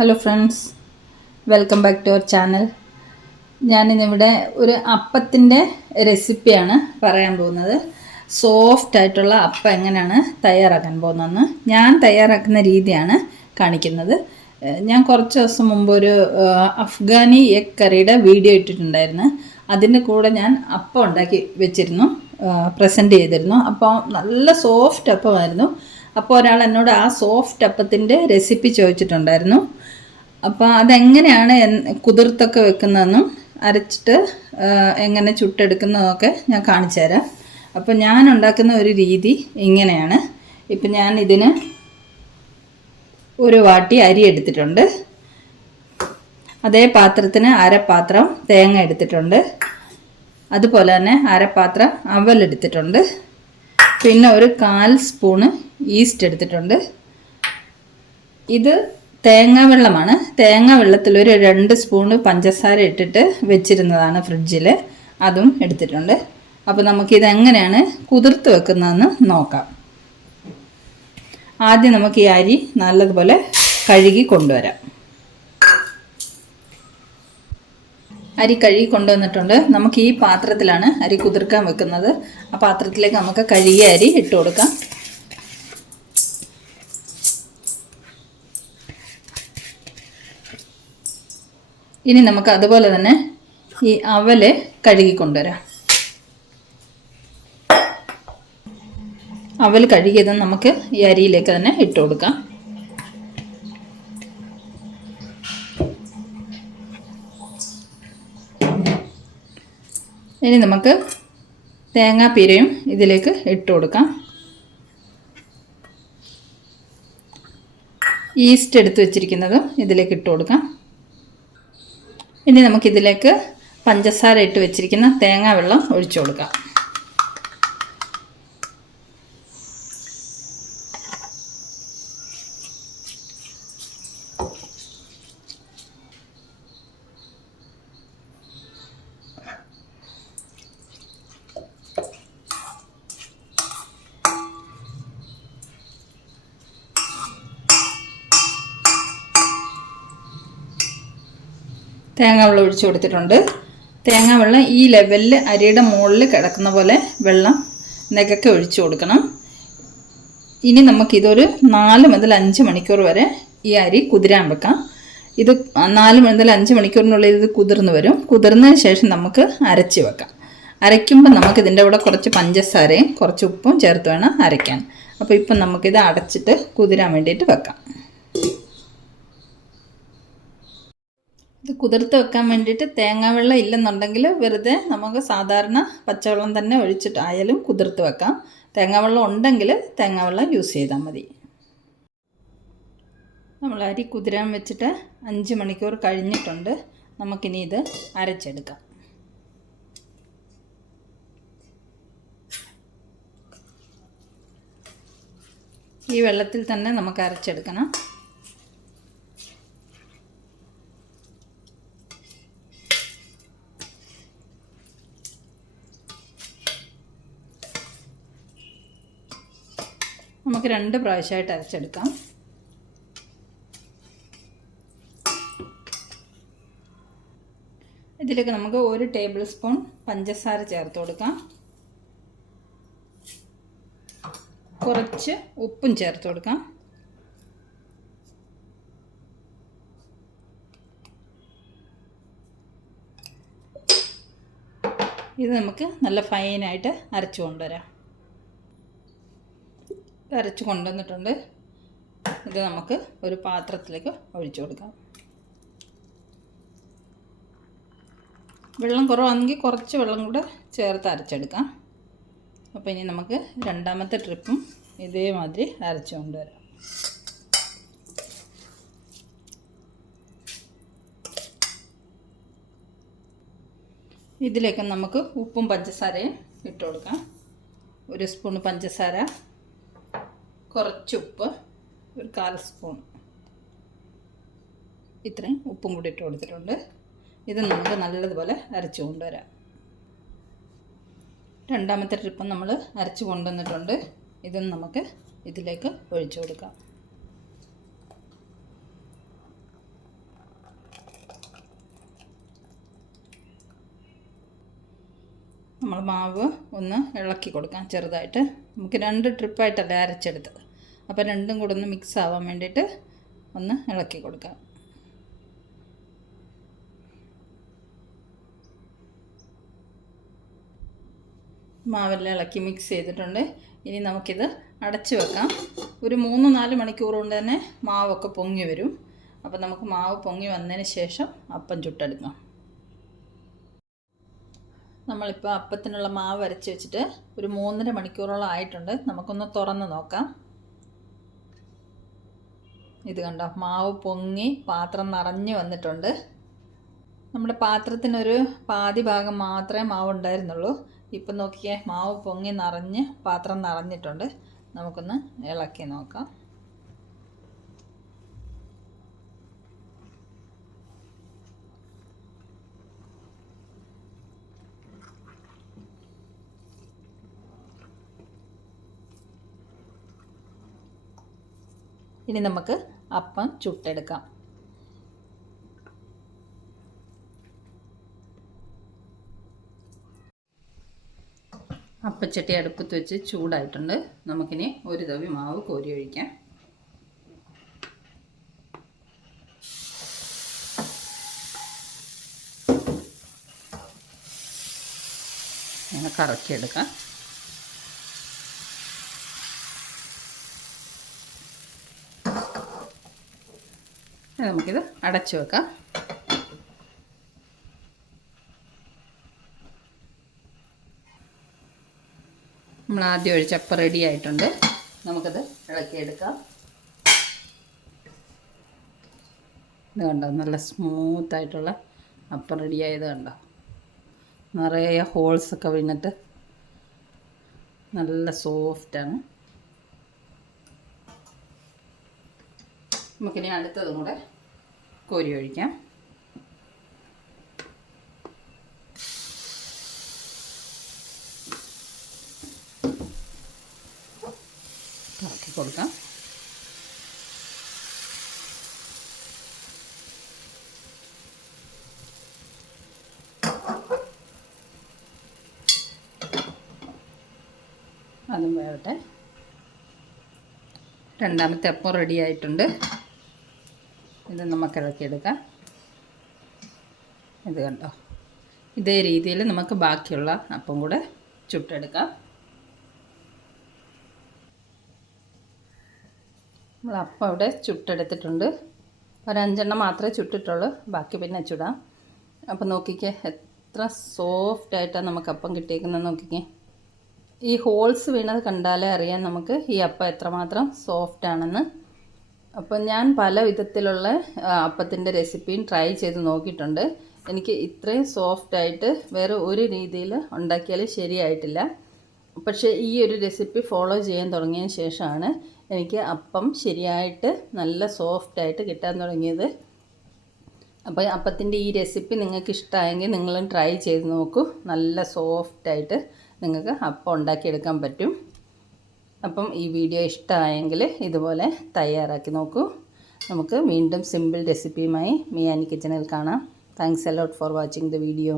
Hello friends, welcome back to our channel. ഞാനിന്നിവിടെ ഒരു അപ്പത്തിൻ്റെ റെസിപ്പിയാണ് പറയാൻ പോകുന്നത്. സോഫ്റ്റ് ആയിട്ടുള്ള അപ്പം എങ്ങനെയാണ് തയ്യാറാക്കാൻ പോകുന്നതെന്ന് ഞാൻ തയ്യാറാക്കുന്ന രീതിയാണ് കാണിക്കുന്നത്. ഞാൻ കുറച്ച് ദിവസം മുമ്പ് ഒരു അഫ്ഗാനി എഗ് കറിയുടെ വീഡിയോ ഇട്ടിട്ടുണ്ടായിരുന്നു. അതിൻ്റെ കൂടെ ഞാൻ അപ്പം ഉണ്ടാക്കി വെച്ചിരുന്നു, പ്രസൻറ്റ് ചെയ്തിരുന്നു. അപ്പോൾ നല്ല സോഫ്റ്റ് അപ്പമായിരുന്നു. അപ്പോൾ ഒരാൾ എന്നോട് ആ സോഫ്റ്റ് അപ്പത്തിൻ്റെ റെസിപ്പി ചോദിച്ചിട്ടുണ്ടായിരുന്നു. അപ്പോൾ അതെങ്ങനെയാണ് കുതിർത്തൊക്കെ വെക്കുന്നതെന്നും അരച്ചിട്ട് എങ്ങനെ ചുട്ടെടുക്കുന്നതൊക്കെ ഞാൻ കാണിച്ചു തരാം. അപ്പോൾ ഞാൻ ഉണ്ടാക്കുന്ന ഒരു രീതി ഇങ്ങനെയാണ്. ഇപ്പം ഞാൻ ഇതിന് ഒരു വാട്ടി അരി എടുത്തിട്ടുണ്ട്. അതേ പാത്രത്തിന് അരപ്പാത്രം തേങ്ങ എടുത്തിട്ടുണ്ട്. അതുപോലെ തന്നെ അരപ്പാത്രം അവലെടുത്തിട്ടുണ്ട്. പിന്നെ ഒരു 1/4 സ്പൂണ് ഈസ്റ്റ് എടുത്തിട്ടുണ്ട്. ഇത് തേങ്ങാ വെള്ളമാണ്. തേങ്ങാ വെള്ളത്തിൽ ഒരു 2 സ്പൂണ് പഞ്ചസാര ഇട്ടിട്ട് വെച്ചിരുന്നതാണ് ഫ്രിഡ്ജിൽ, അതും എടുത്തിട്ടുണ്ട്. അപ്പോൾ നമുക്കിതെങ്ങനെയാണ് കുതിർത്ത് വെക്കുന്നതെന്ന് നോക്കാം. ആദ്യം നമുക്ക് ഈ അരി നല്ലതുപോലെ കഴുകി കൊണ്ടുവരാം. അരി കഴുകി കൊണ്ടുവന്നിട്ടുണ്ട്. നമുക്ക് ഈ പാത്രത്തിലാണ് അരി കുതിർക്കാൻ വെക്കുന്നത്. ആ പാത്രത്തിലേക്ക് നമുക്ക് കഴുകിയ അരി ഇട്ട് കൊടുക്കാം. ഇനി നമുക്ക് അതുപോലെ തന്നെ ഈ അവല് കഴുകി കൊണ്ടുവരാം. അവൽ കഴുകിയത് നമുക്ക് ഈ അരിയിലേക്ക് തന്നെ ഇട്ട് കൊടുക്കാം. ഇനി നമുക്ക് തേങ്ങാപ്പീരയും ഇതിലേക്ക് ഇട്ട് കൊടുക്കാം. ഈസ്റ്റ് എടുത്ത് വെച്ചിരിക്കുന്നതും ഇതിലേക്ക് ഇട്ട് കൊടുക്കാം. ഇനി നമുക്കിതിലേക്ക് പഞ്ചസാര ഇട്ട് വെച്ചിരിക്കുന്ന തേങ്ങാ വെള്ളം ഒഴിച്ചു കൊടുക്കാം. തേങ്ങാവെള്ളം ഒഴിച്ചു കൊടുത്തിട്ടുണ്ട്. തേങ്ങാവെള്ളം ഈ ലെവലിൽ അരിയുടെ മുകളിൽ കിടക്കുന്ന പോലെ വെള്ളം നെകക്കെ ഒഴിച്ചു കൊടുക്കണം. ഇനി നമുക്കിതൊരു 4 മുതൽ 5 മണിക്കൂർ വരെ ഈ അരി കുതിരാൻ വെക്കാം. ഇത് 4 മുതൽ 5 മണിക്കൂറിനുള്ളിൽ ഇത് കുതിർന്ന് വരും. കുതിർന്നതിന് ശേഷം നമുക്ക് അരച്ച് വെക്കാം. അരയ്ക്കുമ്പോൾ നമുക്കിതിൻ്റെ കൂടെ കുറച്ച് പഞ്ചസാരയും കുറച്ച് ഉപ്പും ചേർത്ത് വേണം അരയ്ക്കാൻ. അപ്പോൾ ഇപ്പം നമുക്കിത് അടച്ചിട്ട് കുതിരാൻ വേണ്ടിയിട്ട് വെക്കാം. ഇത് കുതിർത്ത് വെക്കാൻ വേണ്ടിയിട്ട് തേങ്ങാവെള്ളം ഇല്ലെന്നുണ്ടെങ്കിൽ വെറുതെ നമുക്ക് സാധാരണ പച്ചവെള്ളം തന്നെ ഒഴിച്ചിട്ടായാലും കുതിർത്ത് വെക്കാം. തേങ്ങാവെള്ളം ഉണ്ടെങ്കിൽ തേങ്ങാവെള്ളം യൂസ് ചെയ്താൽ മതി. നമ്മൾ അരി കുതിരാൻ വെച്ചിട്ട് 5 മണിക്കൂർ കഴിഞ്ഞിട്ടുണ്ട്. നമുക്കിനി ഇത് അരച്ചെടുക്കാം. ഈ വെള്ളത്തിൽ തന്നെ നമുക്ക് അരച്ചെടുക്കണം. നമുക്ക് 2 പ്രാവശ്യമായിട്ട് അരച്ചെടുക്കാം. ഇതിലേക്ക് നമുക്ക് 1 ടേബിൾ സ്പൂൺ പഞ്ചസാര ചേർത്ത് കൊടുക്കാം. കുറച്ച് ഉപ്പും ചേർത്ത് കൊടുക്കാം. ഇത് നമുക്ക് നല്ല ഫൈനായിട്ട് അരച്ചു കൊണ്ടുവരാം. അരച്ച് കൊണ്ടുവന്നിട്ടുണ്ട്. ഇത് നമുക്ക് ഒരു പാത്രത്തിലേക്ക് ഒഴിച്ചു കൊടുക്കാം. വെള്ളം കുറവാണെങ്കിൽ കുറച്ച് വെള്ളം കൂടെ ചേർത്ത് അരച്ചെടുക്കാം. അപ്പോൾ ഇനി നമുക്ക് രണ്ടാമത്തെ ട്രിപ്പും ഇതേമാതിരി അരച്ച് കൊണ്ടുവരാം. ഇതിലേക്ക് നമുക്ക് ഉപ്പും പഞ്ചസാരയും ഇട്ട് കൊടുക്കാം. 1 സ്പൂൺ പഞ്ചസാര, കുറച്ച് ഉപ്പ്, ഒരു 1/4 സ്പൂൺ, ഇത്രയും ഉപ്പും കൂടി ഇട്ട് കൊടുത്തിട്ടുണ്ട്. ഇത് നമുക്ക് നല്ലതുപോലെ അരച്ച് കൊണ്ടുവരാം. രണ്ടാമത്തെ ട്രിപ്പ് നമ്മൾ അരച്ച് കൊണ്ടുവന്നിട്ടുണ്ട്. ഇതും നമുക്ക് ഇതിലേക്ക് ഒഴിച്ചു കൊടുക്കാം. നമ്മൾ മാവ് ഒന്ന് ഇളക്കി കൊടുക്കാം ചെറുതായിട്ട്. നമുക്ക് 2 ട്രിപ്പായിട്ടല്ലേ അരച്ചെടുത്തത്, അപ്പോൾ രണ്ടും കൂടെ ഒന്ന് മിക്സ് ആവാൻ വേണ്ടിയിട്ട് ഒന്ന് ഇളക്കി കൊടുക്കാം. മാവെല്ലാം ഇളക്കി മിക്സ് ചെയ്തിട്ടുണ്ട്. ഇനി നമുക്കിത് അടച്ചു വെക്കാം. ഒരു 3-4 മണിക്കൂർ കൊണ്ട് തന്നെ മാവൊക്കെ പൊങ്ങി വരും. അപ്പോൾ നമുക്ക് മാവ് പൊങ്ങി വന്നതിന് ശേഷം അപ്പം ചുട്ടെടുക്കാം. നമ്മളിപ്പോൾ അപ്പത്തിനുള്ള മാവ് അരച്ച് വെച്ചിട്ട് ഒരു 3.5 മണിക്കൂറോളം ആയിട്ടുണ്ട്. നമുക്കൊന്ന് തുറന്ന് നോക്കാം. ഇത് കണ്ടോ, മാവ് പൊങ്ങി പാത്രം നിറഞ്ഞ് വന്നിട്ടുണ്ട്. നമ്മുടെ പാത്രത്തിനൊരു പാതി ഭാഗം മാത്രമേ മാവ് ഉണ്ടായിരുന്നുള്ളൂ. ഇപ്പം നോക്കിയേ, മാവ് പൊങ്ങി നിറഞ്ഞ് പാത്രം നിറഞ്ഞിട്ടുണ്ട്. നമുക്കൊന്ന് ഇളക്കി നോക്കാം. ഇനി നമുക്ക് അപ്പം ചുട്ടെടുക്കാം. അപ്പച്ചട്ടി അടുപ്പത്ത് വെച്ച് ചൂടായിട്ടുണ്ട്. നമുക്കിനി ഒരു തവി മാവ് കോരി ഒഴിക്കാം. അങ്ങനെ കറക്കിയെടുക്കാം. നമുക്കിത് അടച്ചു വെക്കാം. നമ്മൾ ആദ്യം ഒഴിച്ചപ്പം റെഡി ആയിട്ടുണ്ട്. നമുക്കത് ഇളക്കിയെടുക്കാം. ഇത് കണ്ടോ, നല്ല സ്മൂത്തായിട്ടുള്ള അപ്പം റെഡിയായത് കണ്ടോ. നിറയെ ഹോൾസൊക്കെ വീണിട്ട് നല്ല സോഫ്റ്റാണ്. നമുക്കിനി അടുത്തതും കൂടെ കോരി ഒഴിക്കാം. ഇളക്കി കൊടുക്കാം. അതും വേവട്ടെ. രണ്ടാമത്തെ അപ്പം റെഡി ആയിട്ടുണ്ട്. ഇത് നമുക്ക് ഇളക്കിയെടുക്കാം. ഇത് കണ്ടോ, ഇതേ രീതിയിൽ നമുക്ക് ബാക്കിയുള്ള അപ്പം കൂടെ ചുട്ടെടുക്കാം. നമ്മൾ അപ്പം ഇവിടെ ചുട്ടെടുത്തിട്ടുണ്ട്. ഒരു 5 മാത്രമേ ചുട്ടിട്ടുള്ളൂ, ബാക്കി പിന്നെ ചുടാം. അപ്പം നോക്കിക്കേ, എത്ര സോഫ്റ്റായിട്ടാണ് നമുക്ക് അപ്പം കിട്ടിയേക്കുന്നത്. നോക്കിക്കേ, ഈ ഹോൾസ് വീണത് കണ്ടാലേ അറിയാം നമുക്ക് ഈ അപ്പം എത്രമാത്രം സോഫ്റ്റാണെന്ന്. അപ്പം ഞാൻ പല വിധത്തിലുള്ള അപ്പത്തിൻ്റെ റെസിപ്പിയും ട്രൈ ചെയ്ത് നോക്കിയിട്ടുണ്ട്. എനിക്ക് ഇത്രയും സോഫ്റ്റായിട്ട് വേറെ ഒരു രീതിയിൽ ഉണ്ടാക്കിയാൽ ശരിയായിട്ടില്ല. പക്ഷേ ഈ ഒരു റെസിപ്പി ഫോളോ ചെയ്യാൻ തുടങ്ങിയതിന് ശേഷമാണ് എനിക്ക് അപ്പം ശരിയായിട്ട് നല്ല സോഫ്റ്റായിട്ട് കിട്ടാൻ തുടങ്ങിയത്. അപ്പോൾ അപ്പത്തിൻ്റെ ഈ റെസിപ്പി നിങ്ങൾക്ക് ഇഷ്ടമായെങ്കിൽ നിങ്ങളും ട്രൈ ചെയ്ത് നോക്കൂ. നല്ല സോഫ്റ്റായിട്ട് നിങ്ങൾക്ക് അപ്പം ഉണ്ടാക്കിയെടുക്കാൻ പറ്റും. അപ്പം ഈ വീഡിയോ ഇഷ്ടമായെങ്കിൽ ഇതുപോലെ തയ്യാറാക്കി നോക്കൂ. നമുക്ക് വീണ്ടും സിമ്പിൾ റെസിപ്പിയുമായി മിയാനി കിച്ചണിൽ കാണാം. Thanks a lot for watching the video.